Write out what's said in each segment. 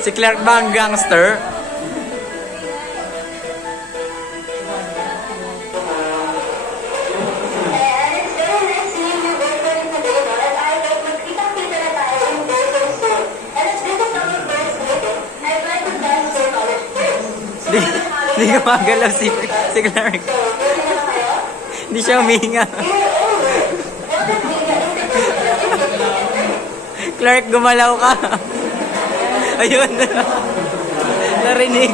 Si Clark ba ang gangster? Hindi ka magalaw si Clark. Hindi siya huminga. Clark, gumalaw ka. Ayun. Narinig.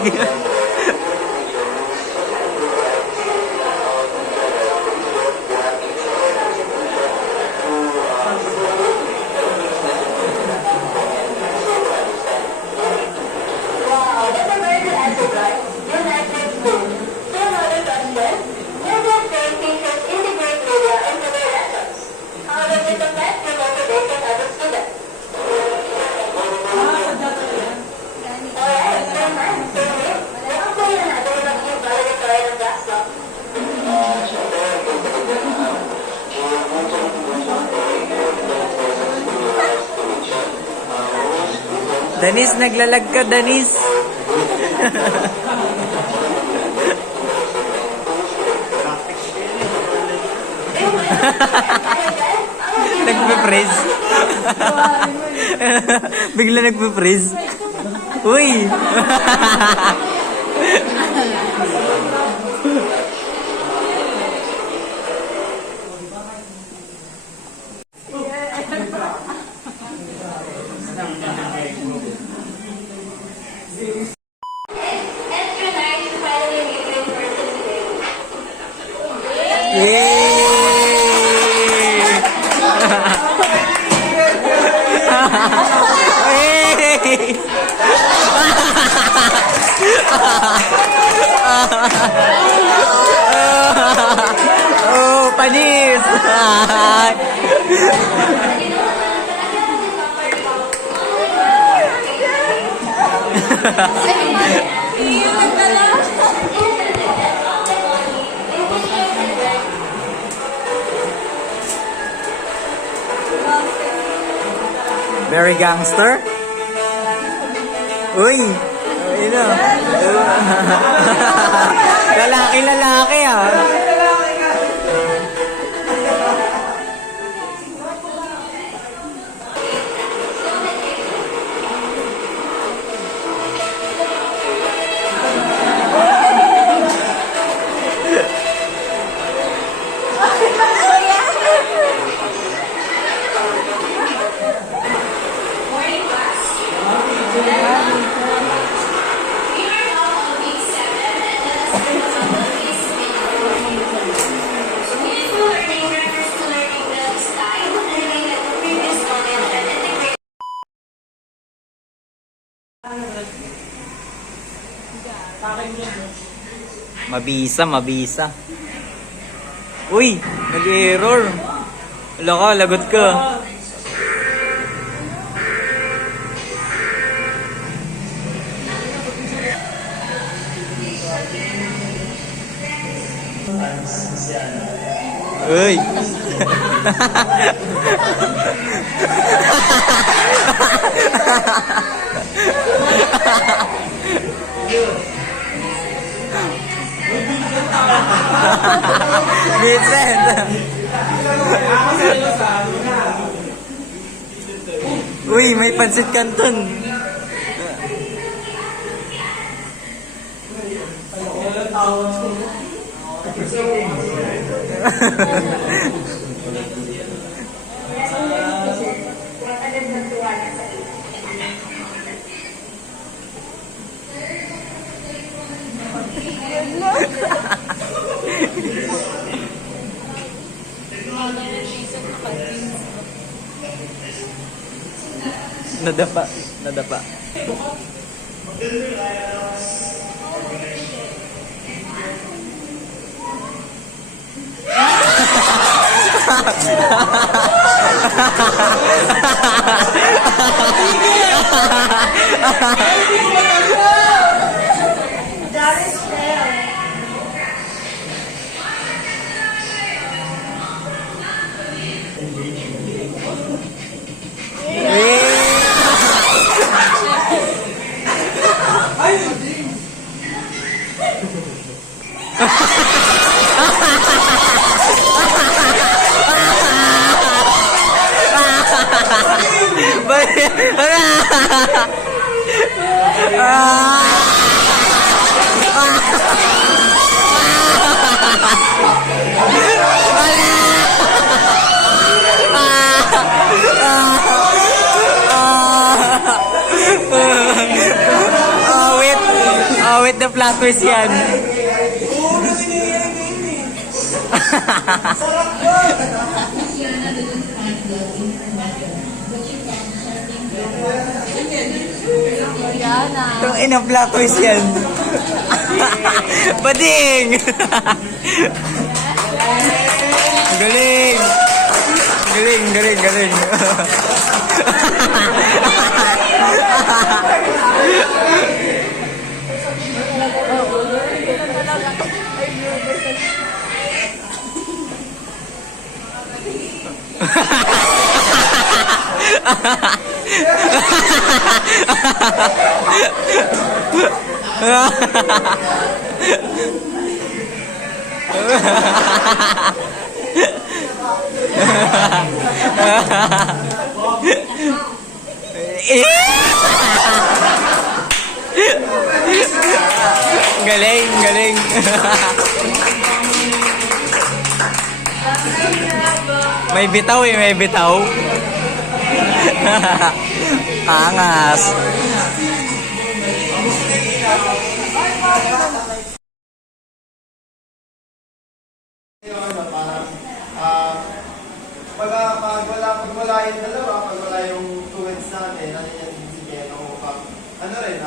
Danis, naglalag ka, Danis. Nagpe-freeze. Bigla nagpe-freeze. Uy! Oh, panis! Very gangster? Uy! Ayun na. Lalaki ah. Mabisa. Uy, nag-error. Wala ka, lagot ka. Uy. Vincent. Uy, may pansit canton. Nadapa. Kahit na plot twist yan. Oo, kasi nangyayari ngayon eh. Sarap ba? Itong ina plot twist yan. Bading! Galing! Galing, galing, galing. Galing, galing. May bitaw eh, may bitaw. Angas. Pag wala yung dalawa, pag wala yung fluids natin, ano yan si Ken, ano rin,